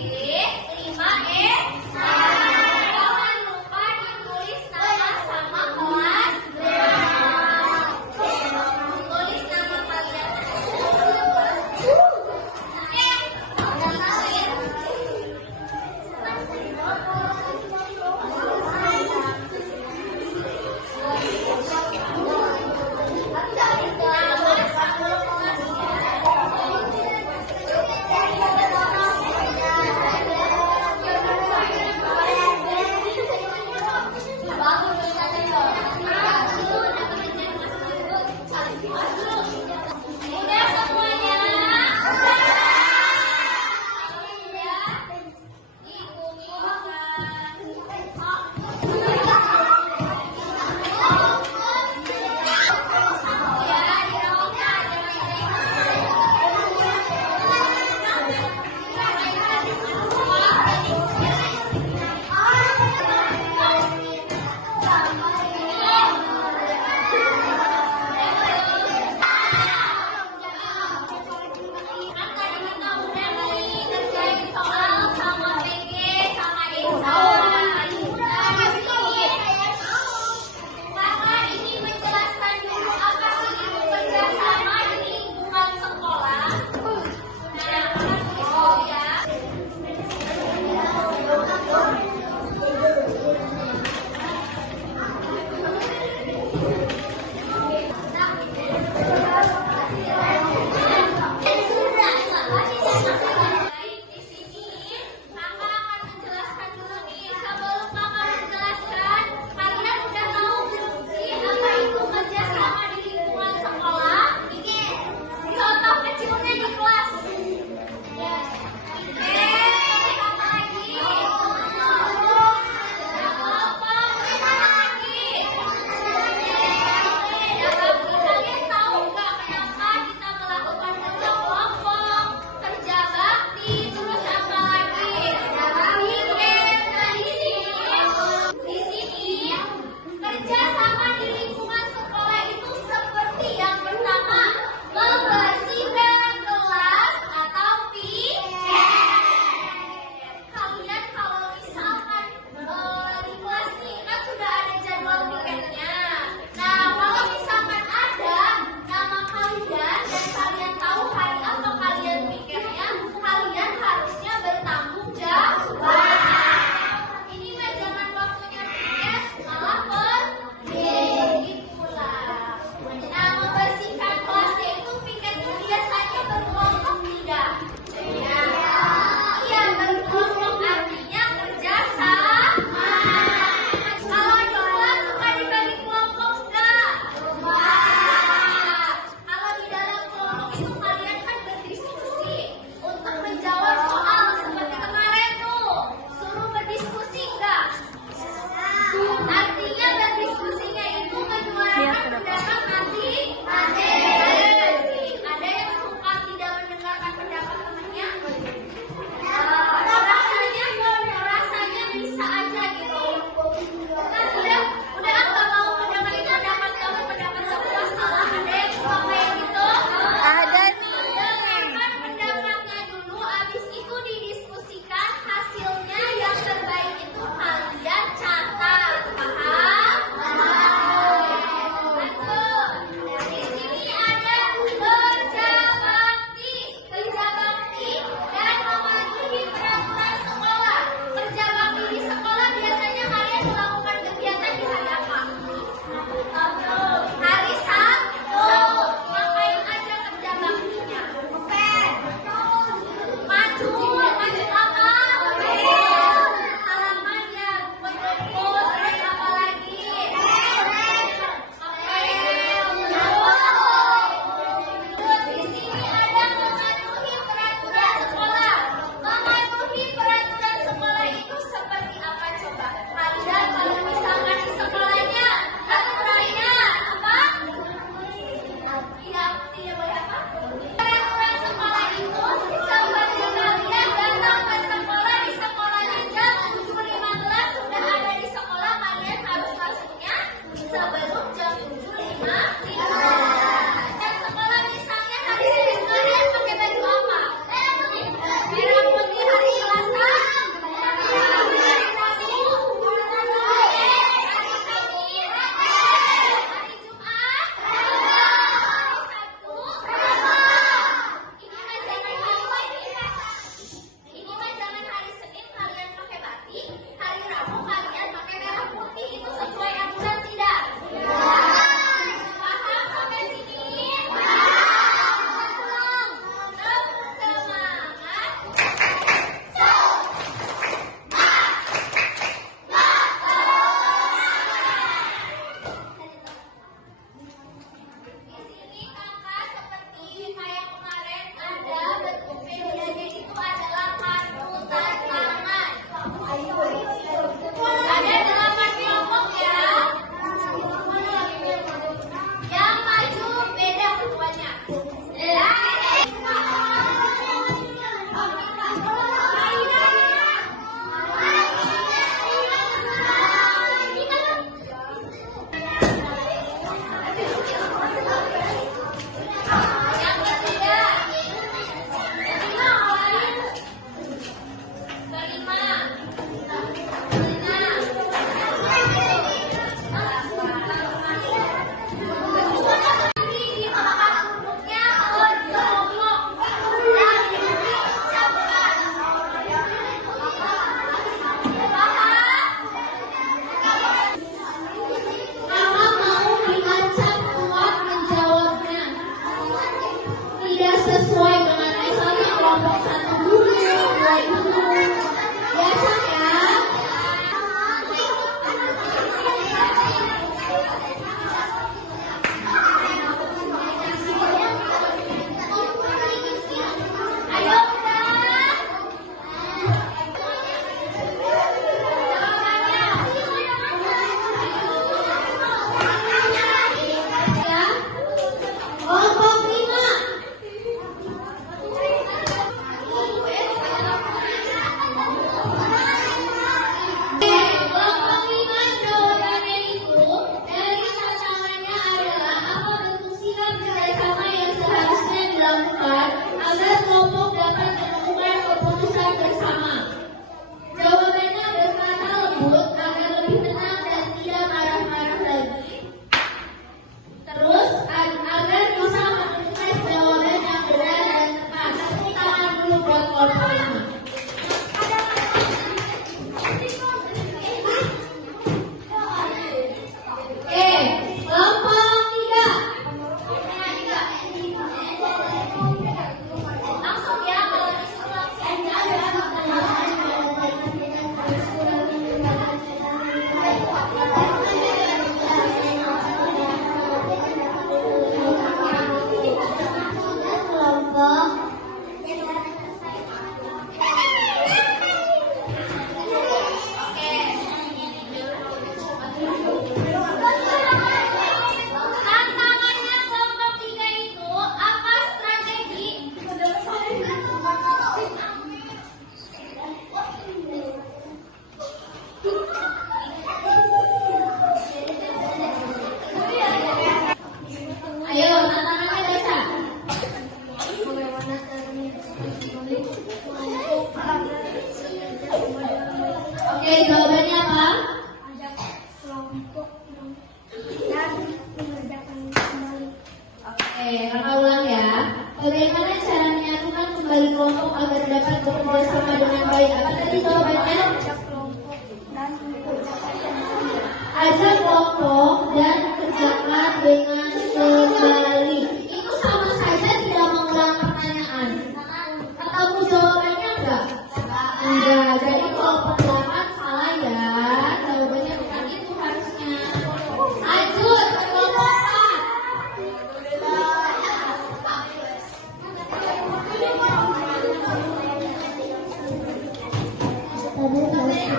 5E. Jangan lupa ditulis nama sama kelas berapa. Tulis nama kalian.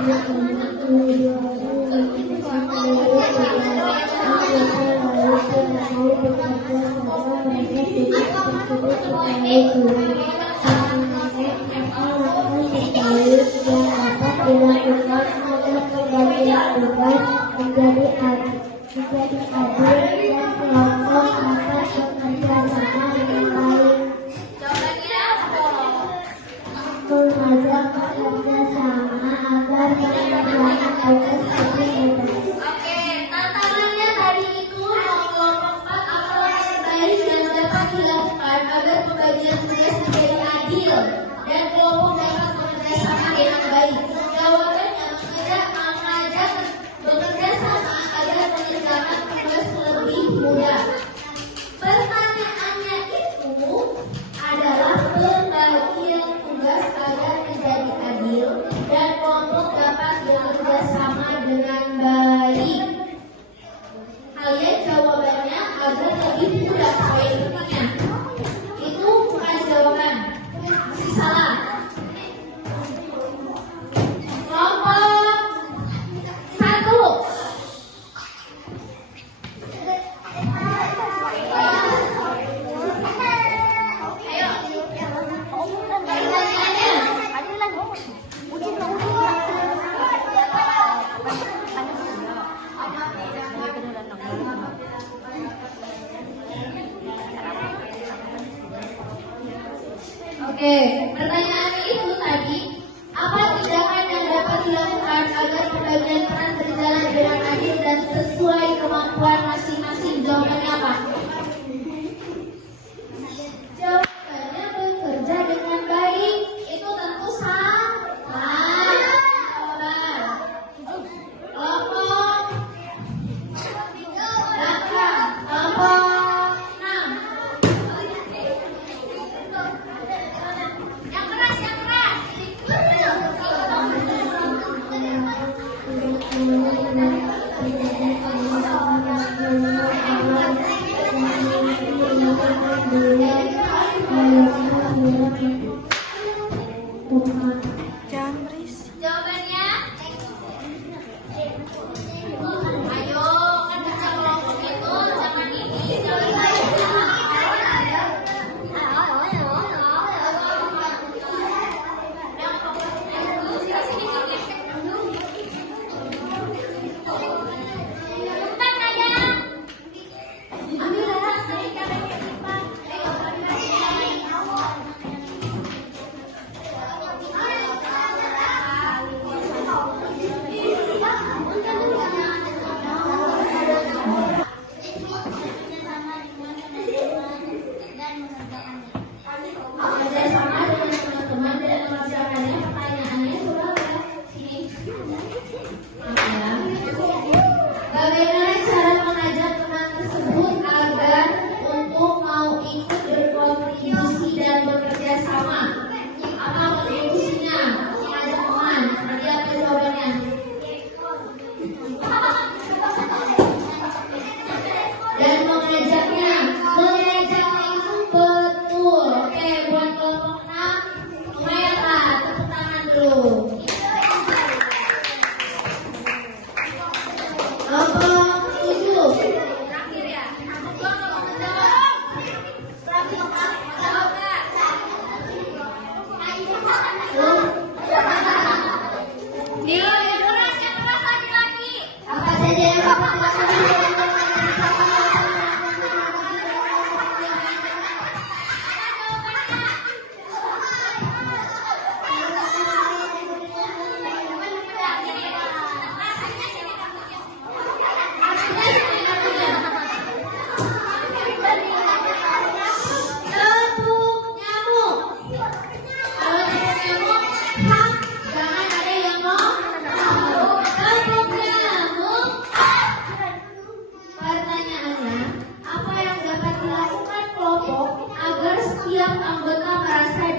menjadi adil dan kelompok akan bekerja sama dengan baik. Mengajak bekerja sama agar mengerjakan tugas seperti itu. Oke, tantangannya tadi itu kelompok 4 apa yang terbaik dan dapat dilakukan agar pembagian tugas menjadi adil dan kelompok dapat bekerja sama dengan baik. Jawabannya mengajak bekerja sama agar mengerjakan tugas lebih mudah. Pertanyaannya itu adalah pembagian tugas agar menjadi adil dan kelompok dapat bekerja sama dengan baik. Kalian jawabannya agar lebih mudah. Poin depannya itu bukan jawaban, salah. Kelompok 1. Ayo. Pertanyaannya. Oke, pertanyaannya itu tadi, apa tindakan yang dapat dilakukan agar pembagian peran berjalan dengan adil dan sesuai kemampuan masing-masing? Jawabannya apa? Jawabannya bekerja dengan baik. Itu tentu salah. Kelompok 6. Yang keras, yang keras. Jangan berisik. Jawabannya? Ayo, kan kerja kelompok itu jangan ini, kerja sama dengan teman-teman dan mengerjakannya. Pertanyaannya berapa? Sini. Bagaimana cara mengajak teman tersebut agar untuk mau ikut berkontribusi dan bekerja sama? Apa kontribusinya? Mengajak teman. Nanti apa jawabannya? Dan mengajaknya itu betul. Oke, buat kelompok 6 lumayan lah, tepuk tangan dulu. Kelompok 7 terakhir ya. Gua nggak mau menjawab. Jawab nggak? Nilo, yang keras laki-laki. Apa saja yang Bapak lakukan?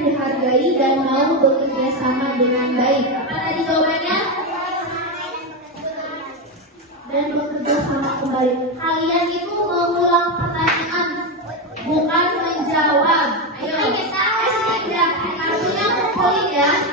Dihargai dan mau bekerja sama dengan baik. Apa tadi jawabannya? Dan bekerja sama kembali. Kalian itu mengulang pertanyaan, bukan menjawab. Ayo, artinya kumpulin ya.